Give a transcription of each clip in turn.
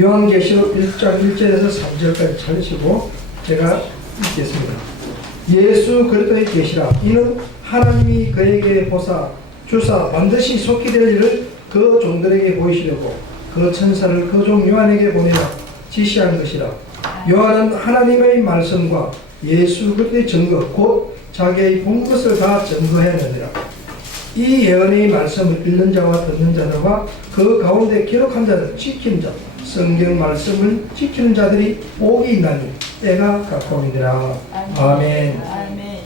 요한계시록 1장 1절에서 3절까지 찾으시고 제가 읽겠습니다. 예수 그리스도의 계시라. 이는 하나님이 그에게 주사 반드시 속히 될 일을 그 종들에게 보이시려고 그 천사를 그 종 요한에게 보내어 지시한 것이라. 요한은 하나님의 말씀과 예수 그리스도의 증거 곧 자기의 본 것을 다 증거해내니라. 이 예언의 말씀을 읽는 자와 듣는 자들과 그 가운데 기록한 자들 지키는 자 성경 말씀을 지키는 자들이 복이 있나니 때가 가까우니라. 아멘. 아멘.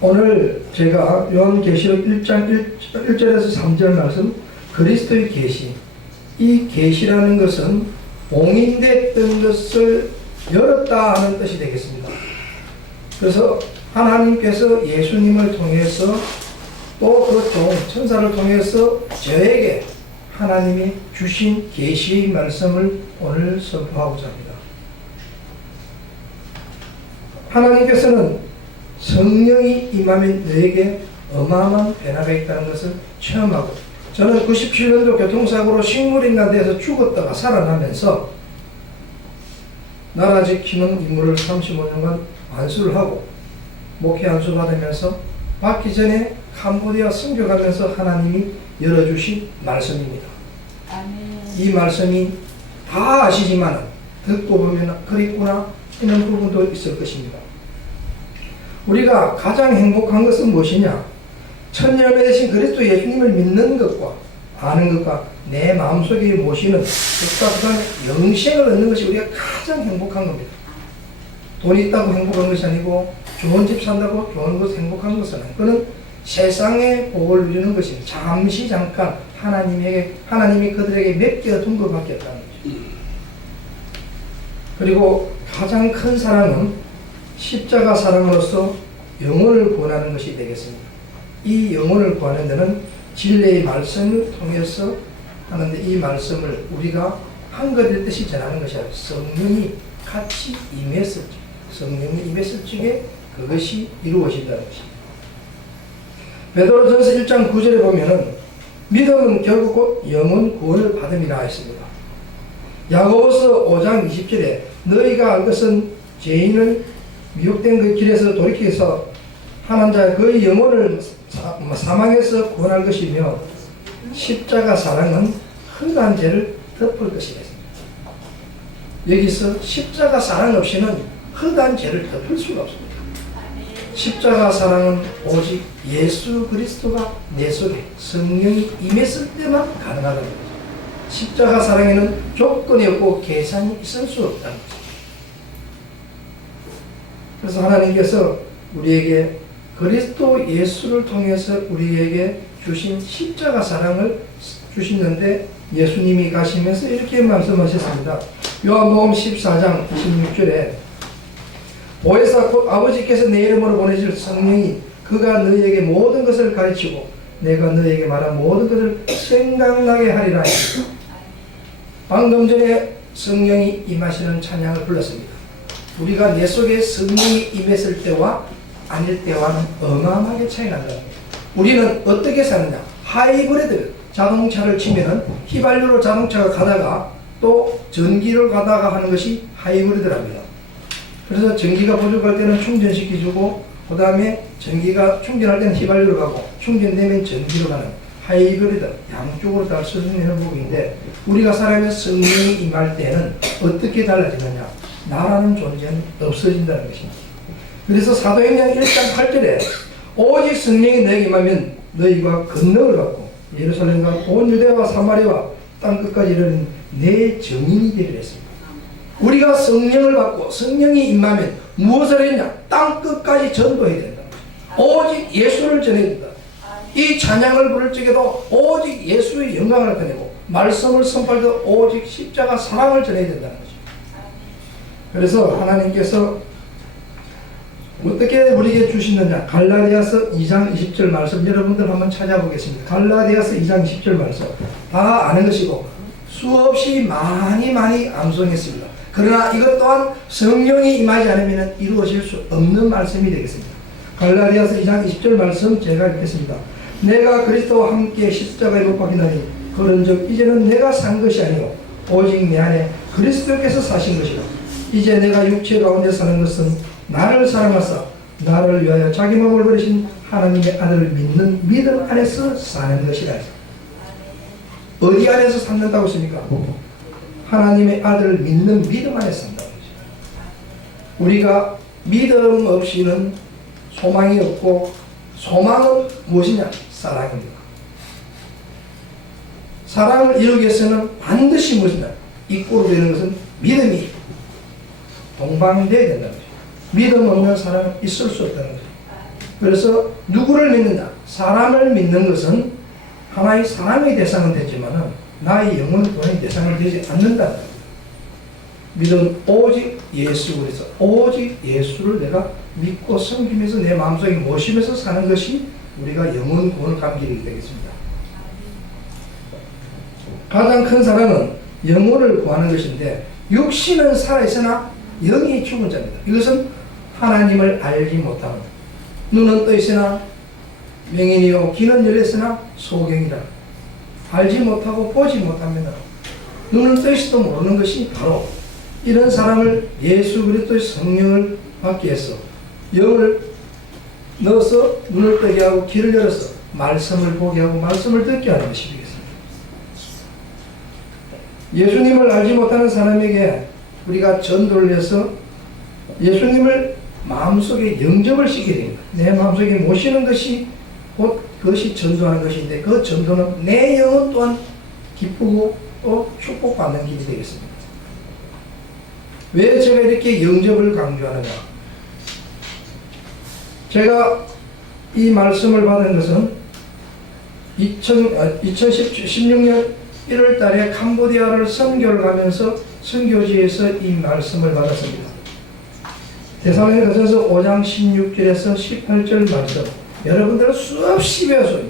오늘 제가 요한계시록 1장 1절에서 3절 말씀 그리스도의 계시, 이 계시라는 것은 봉인됐던 것을 열었다 하는 뜻이 되겠습니다. 그래서 하나님께서 예수님을 통해서 또 그 천사를 통해서 저에게 하나님이 주신 계시의 말씀을 오늘 선포하고자 합니다. 하나님께서는 성령이 임하면 너에게 어마어마한 변화가 있다는 것을 체험하고, 저는 97년도 교통사고로 식물인간대에서 죽었다가 살아나면서 나라 지키는 임무를 35년간 안수를 하고 목회 안수 받으면서 받기 전에 캄보디아 선교 가면서 하나님이 열어주신 말씀입니다. 아멘. 이 말씀이 다 아시지만 듣고 보면 그립구나 하는 부분도 있을 것입니다. 우리가 가장 행복한 것은 무엇이냐? 천년에 되신 그리스도 예수님을 믿는 것과 아는 것과 내 마음속에 모시는 뜻과 영생을 얻는 것이 우리가 가장 행복한 겁니다. 돈이 있다고 행복한 것이 아니고 좋은 집 산다고 좋은 것 행복한 것은 아니고, 그는 세상에 복을 누리는 것입니다. 잠시 잠깐 하나님이 그들에게 맡겨둔 것밖에 없다는 거죠. 그리고 가장 큰 사랑은 십자가 사랑으로서 영혼을 구원하는 것이 되겠습니다. 이 영혼을 구하는 데는 진리의 말씀을 통해서 하는데, 이 말씀을 우리가 한글일 듯이 전하는 것이 아니라 성령이 같이 임했을 때, 성령이 임했을 적에 그것이 이루어진다는 것입니다. 베드로전서 1장 9절에 보면은 믿음은 결국 곧 영혼 구원을 받음이라 했습니다. 야고보서 5장 20절에 너희가 알 것은 죄인을 미혹된 그 길에서 돌이켜서 하나님 자 그의 영혼을 사망에서 구원할 것이며 십자가 사랑은 흠한 죄를 덮을 것이다. 여기서 십자가 사랑 없이는 흠한 죄를 덮을 수가 없습니다. 십자가 사랑은 오직 예수 그리스도가 내 속에 성령이 임했을 때만 가능하다는 거죠. 십자가 사랑에는 조건이 없고 계산이 있을 수 없다는 거죠. 그래서 하나님께서 우리에게 그리스도 예수를 통해서 우리에게 주신 십자가 사랑을 주시는데, 예수님이 가시면서 이렇게 말씀하셨습니다. 요한복음 14장 26절에 보혜사 곧 아버지께서 내 이름으로 보내실 성령이 그가 너희에게 모든 것을 가르치고 내가 너희에게 말한 모든 것을 생각나게 하리라. 방금 전에 성령이 임하시는 찬양을 불렀습니다. 우리가 내 속에 성령이 임했을 때와 아닐 때와는 어마어마하게 차이 난다. 우리는 어떻게 사느냐? 하이브리드 자동차를 치면은 휘발유로 자동차가 가다가 또 전기를 가다가 하는 것이 하이브리드랍니다. 그래서 전기가 부족할 때는 충전시켜주고, 그 다음에 전기가 충전할 때는 휘발유로 가고, 충전되면 전기로 가는 하이브리드, 양쪽으로 다 할 수 있는 회복인데, 우리가 살아가면서 성령이 임할 때는 어떻게 달라지느냐? 나라는 존재는 없어진다는 것입니다. 그래서 사도행전 1장 8절에 오직 성령이 너에게 임하면 너희가 권능을 받고 예루살렘과 온 유대와 사마리아와 땅끝까지 이르는 내 증인이 되리라 했습니다. 우리가 성령을 받고 성령이 임하면 무엇을 했냐? 땅끝까지 전도해야 된다. 오직 예수를 전해야 된다. 이 찬양을 부를 적에도 오직 예수의 영광을 나타내고, 말씀을 선포할 때도 오직 십자가 사랑을 전해야 된다는 거죠. 그래서 하나님께서 어떻게 우리에게 주시느냐? 갈라디아서 2장 20절 말씀 여러분들 한번 찾아보겠습니다. 갈라디아서 2장 20절 말씀 다 아는 것이고 수없이 많이 암송했습니다. 그러나 이것 또한 성령이 임하지 않으면 이루어질 수 없는 말씀이 되겠습니다. 갈라디아서 2장 20절 말씀 제가 읽겠습니다. 내가 그리스도와 함께 십자가에 못 박히나니 그런즉 이제는 내가 산 것이 아니요 오직 내 안에 그리스도께서 사신 것이라. 이제 내가 육체 가운데 사는 것은 나를 사랑하사 나를 위하여 자기 몸을 버리신 하나님의 아들을 믿는 믿음 안에서 사는 것이라. 어디 안에서 산다고 했습니까? 하나님의 아들을 믿는 믿음 안에서 산다고 했죠. 우리가 믿음 없이는 소망이 없고, 소망은 무엇이냐? 사랑입니다. 사랑을 이루기 위해서는 반드시 무엇이냐? 이꼴로 되는 것은 믿음이 동반되어야 된다는 거죠. 믿음 없는 사람은 있을 수 없다는 거죠. 그래서 누구를 믿느냐? 사람을 믿는 것은 하나의 사랑의 대상은 되지만 나의 영혼 또한 대상은 되지 않는다는 거죠. 믿음 오직 예수, 그래서 오직 예수를 내가 믿고 섬기면서 내 마음속에 모시면서 사는 것이 우리가 영혼 구원을 감기게 되겠습니다. 가장 큰 사랑은 영혼을 구하는 것인데, 육신은 살아있으나 영이 죽은 자입니다. 이것은 하나님을 알지 못하고, 눈은 떠 있으나 명인이요 귀는 열렸으나 소경이라. 알지 못하고 보지 못합니다. 눈은 떠 있어도 모르는 것이 바로 이런 사람을 예수 그리스도의 성령을 받기 위해서 영을 넣어서 눈을 뜨게 하고 귀를 열어서 말씀을 보게 하고 말씀을 듣게 하는 것이 되겠습니다. 예수님을 알지 못하는 사람에게 우리가 전도를 해서 예수님을 마음속에 영접을 시키게 됩니다. 내 마음속에 모시는 것이 곧 그것이 전도하는 것인데, 그 전도는 내 영혼 또한 기쁘고 또 축복받는 길이 되겠습니다. 왜 제가 이렇게 영접을 강조하느냐? 제가 이 말씀을 받은 것은 2016년 1월 달에 캄보디아를 선교를 가면서 선교지에서 이 말씀을 받았습니다. 데살로니가전서 5장 16절에서 18절 말씀, 여러분들은 수없이 배웠어요.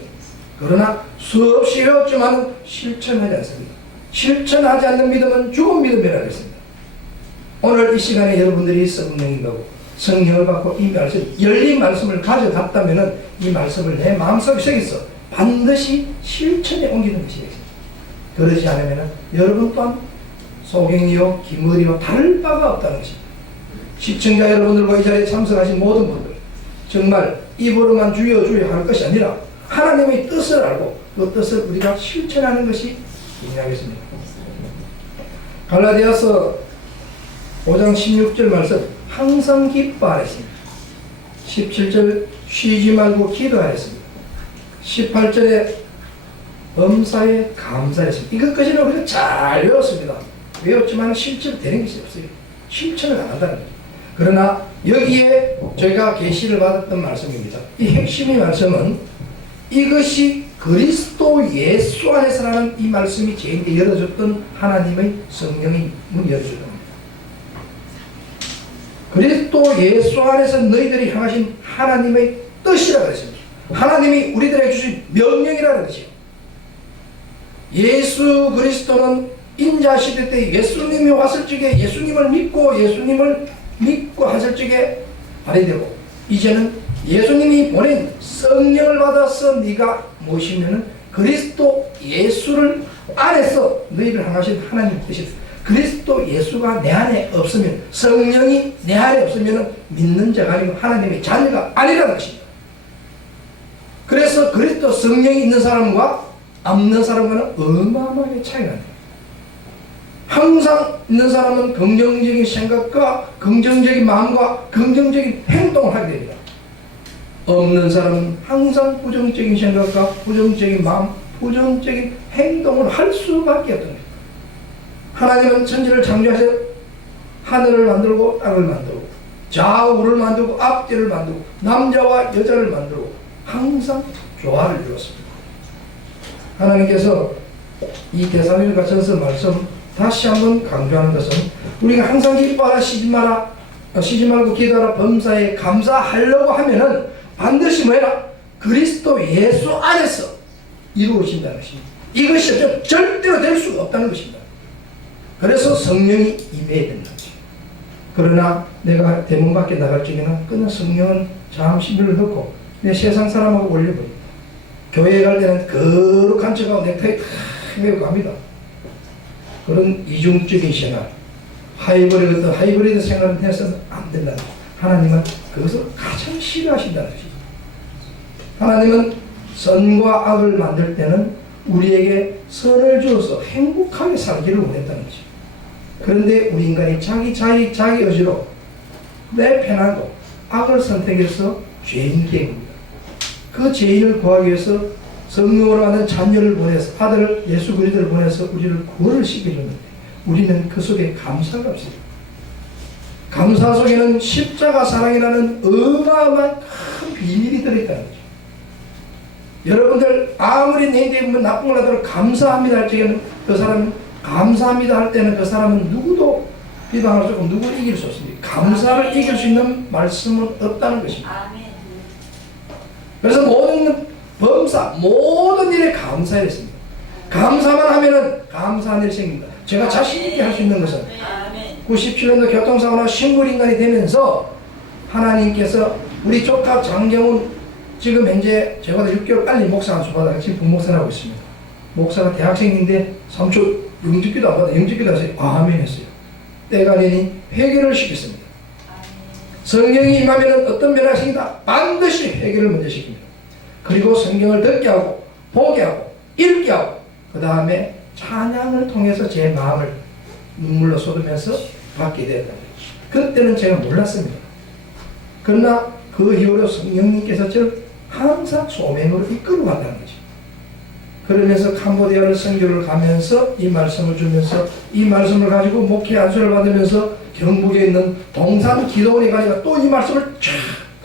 그러나 수없이 배웠지만 실천하지 않습니다. 실천하지 않는 믿음은 죽은 믿음이라고 했습니다. 오늘 이 시간에 여러분들이 성령이 받고 성령을 받고 이 말씀, 열린 말씀을 가져갔다면 이 말씀을 내 마음속에 새겨서 반드시 실천에 옮기는 것이 되겠습니다. 그러지 않으면 여러분 또한 소경이요 기머리와 다를 바가 없다는 것입니다. 시청자 여러분들과 이 자리에 참석하신 모든 분들, 정말 입으로만 주여 주여 할 것이 아니라 하나님의 뜻을 알고 그 뜻을 우리가 실천하는 것이 중요하겠습니다. 갈라디아서 5장 16절 말씀, 항상 기뻐하랬습니다. 17절 쉬지 말고 기도하였습니다. 18절에 범사에 감사했습니다. 이것까지는 우리가 잘 외웠습니다. 외웠지만 실제로 되는 것이 없어요. 실천을 안 한다는 거죠. 그러나 여기에 저희가 계시를 받았던 말씀입니다. 이 핵심의 말씀은 이것이 그리스도 예수 안에서라는 이 말씀이 저에게 열어줬던 하나님의 성령의 문이 열어줬던 겁니다. 그리스도 예수 안에서 너희들이 향하신 하나님의 뜻이라고 했습니다. 하나님이 우리들에게 주신 명령이라는 것이요. 예수 그리스도는 인자시대 때 예수님이 왔을 적에 예수님을 믿고 하실 적에 말이 되고, 이제는 예수님이 보낸 성령을 받아서 네가 모시면은 그리스도 예수를 안에서 너희를 향하신 하나님 뜻이다. 그리스도 예수가 내 안에 없으면, 성령이 내 안에 없으면 믿는 자가 아니고 하나님의 자녀가 아니라는 것입니다. 그래서 그리스도 성령이 있는 사람과 없는 사람과는 어마어마하게 차이가 나요. 항상 있는 사람은 긍정적인 생각과 긍정적인 마음과 긍정적인 행동을 하게 됩니다. 없는 사람은 항상 부정적인 생각과 부정적인 마음, 부정적인 행동을 할 수밖에 없습니다. 하나님은 천지를 창조하셔 하늘을 만들고 땅을 만들고 좌우를 만들고 앞뒤를 만들고 남자와 여자를 만들고 항상 조화를 이루었습니다. 하나님께서 이 데살로니가전서 말씀 다시 한번 강조하는 것은 우리가 항상 기뻐하라, 쉬지 말고 기도하라, 범사에 감사하려고 하면은 반드시 뭐해라? 그리스도 예수 안에서 이루어진다는 것입니다. 이것이 절대로 될 수가 없다는 것입니다. 그래서 성령이 임해야 된다는 것입니다. 그러나 내가 대문 밖에 나갈 적에는 그냥 성령은 잠시 밀어넣고 내 세상 사람하고 올려버립니다. 교회에 갈 때는 거룩한 척하고 넥타이 탁 메고 갑니다. 그런 이중적인 생활, 하이브리드 생활은 해서는 안 된다는 거죠. 하나님은 그것을 가장 싫어하신다는 것이죠. 하나님은 선과 악을 만들 때는 우리에게 선을 주어서 행복하게 살기를 원했다는 거죠. 그런데 우리 인간이 자기 의지로 내 편하고 악을 선택해서 죄인이 된 겁니다. 그 죄인을 구하기 위해서 성령으로 하는 자녀를 보내서 아들 예수 그리스도를 보내서 우리를 구원을 시켜줬는데 우리는 그 속에 감사가 없어요. 감사 속에는 십자가 사랑이라는 어마어마한 큰 비밀이 들어있다는 거죠. 여러분들 아무리 내인데 보면 나쁜 걸 하더라도 감사합니다 할 때는 그 사람은 감사합니다 할 때는 그 사람은 누구도 비방할 수 없고 누구를 이길 수 없습니다. 감사를 이길 수 있는 말씀은 없다는 것입니다. 그래서 모든 범사 모든 일에 감사해야 했습니다. 감사만 하면은 감사한 일이 생깁니다. 제가 자신 있게 할 수 있는 것은 97년도 교통사고나 식물인간이 되면서 하나님께서 우리 조카 장경훈 지금 현재 저보다 6개월 빨리 목사 안수 받아서 지금 부목사하고 있습니다. 목사가 대학생인데 3초 영접기도 안 받아 영접기도 하세요. 아멘 했어요. 때가 되니 회개를 시켰습니다. 성경이 임하면 어떤 변화가 생긴다? 반드시 회개를 먼저 시킵니다. 그리고 성경을 듣게 하고 보게 하고 읽게 하고 그 다음에 찬양을 통해서 제 마음을 눈물로 쏟으면서 받게 되었다. 그때는 제가 몰랐습니다. 그러나 그 이후로 성령님께서 저를 항상 소명으로 이끌어 간다는 거죠. 그러면서 캄보디아를 선교를 가면서 이 말씀을 주면서 이 말씀을 가지고 목회 안수를 받으면서 경북에 있는 동산 기도원에 가니까 또 이 말씀을 쫙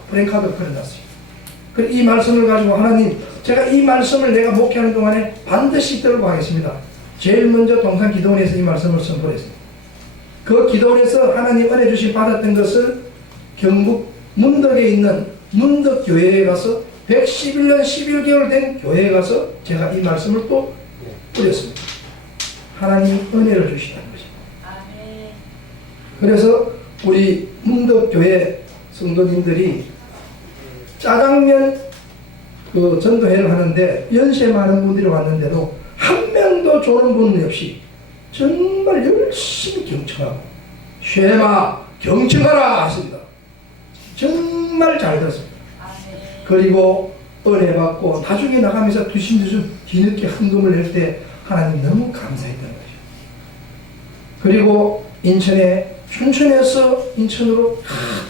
브레이크아웃을 걸어놨어요. 이 말씀을 가지고 하나님 제가 이 말씀을 내가 목회하는 동안에 반드시 들고 가겠습니다. 제일 먼저 동산 기도원에서 이 말씀을 선포했습니다. 그 기도원에서 하나님 은혜 주신 받았던 것을 경북 문덕에 있는 문덕교회에 가서 111년 11개월 된 교회에 가서 제가 이 말씀을 또 뿌렸습니다. 하나님 은혜를 주시다는 것입니다. 그래서 우리 문덕교회 성도님들이 짜장면 그 전도회를 하는데 연세 많은 분들이 왔는데도 한 명도 조는 분 없이 정말 열심히 경청하고 쉐마 경청하라 하십니다. 정말 잘 들었습니다. 그리고 은혜 받고 나중에 나가면서 두심두심 뒤늦게 헌금을 낼 때 하나님 너무 감사했다는 거죠. 그리고 인천에 춘천에서 인천으로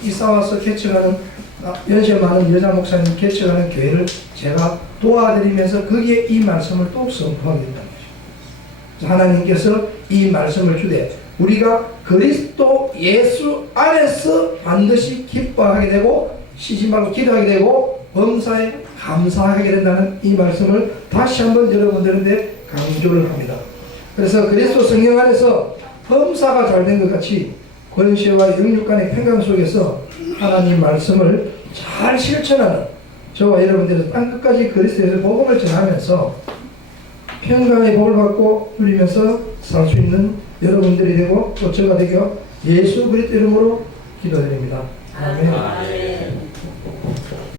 이사 와서 개척하는 연세 많은 여자 목사님 개척하는 교회를 제가 도와드리면서 거기에 이 말씀을 또 선포하게 된다는 거죠. 하나님께서 이 말씀을 주되 우리가 그리스도 예수 안에서 반드시 기뻐하게 되고 쉬지 말고 기도하게 되고 범사에 감사하게 된다는 이 말씀을 다시 한번 여러분들한테 강조를 합니다. 그래서 그리스도 성령 안에서 범사가 잘 된 것 같이 권세와 영육 간의 평강 속에서 하나님 말씀을 잘 실천하는 저와 여러분들은 땅끝까지 그리스도에서 복음을 전하면서 평강의 복을 받고 누리면서 살 수 있는 여러분들이 되고 또 저가 되고 예수 그리스도 이름으로 기도드립니다. 아멘.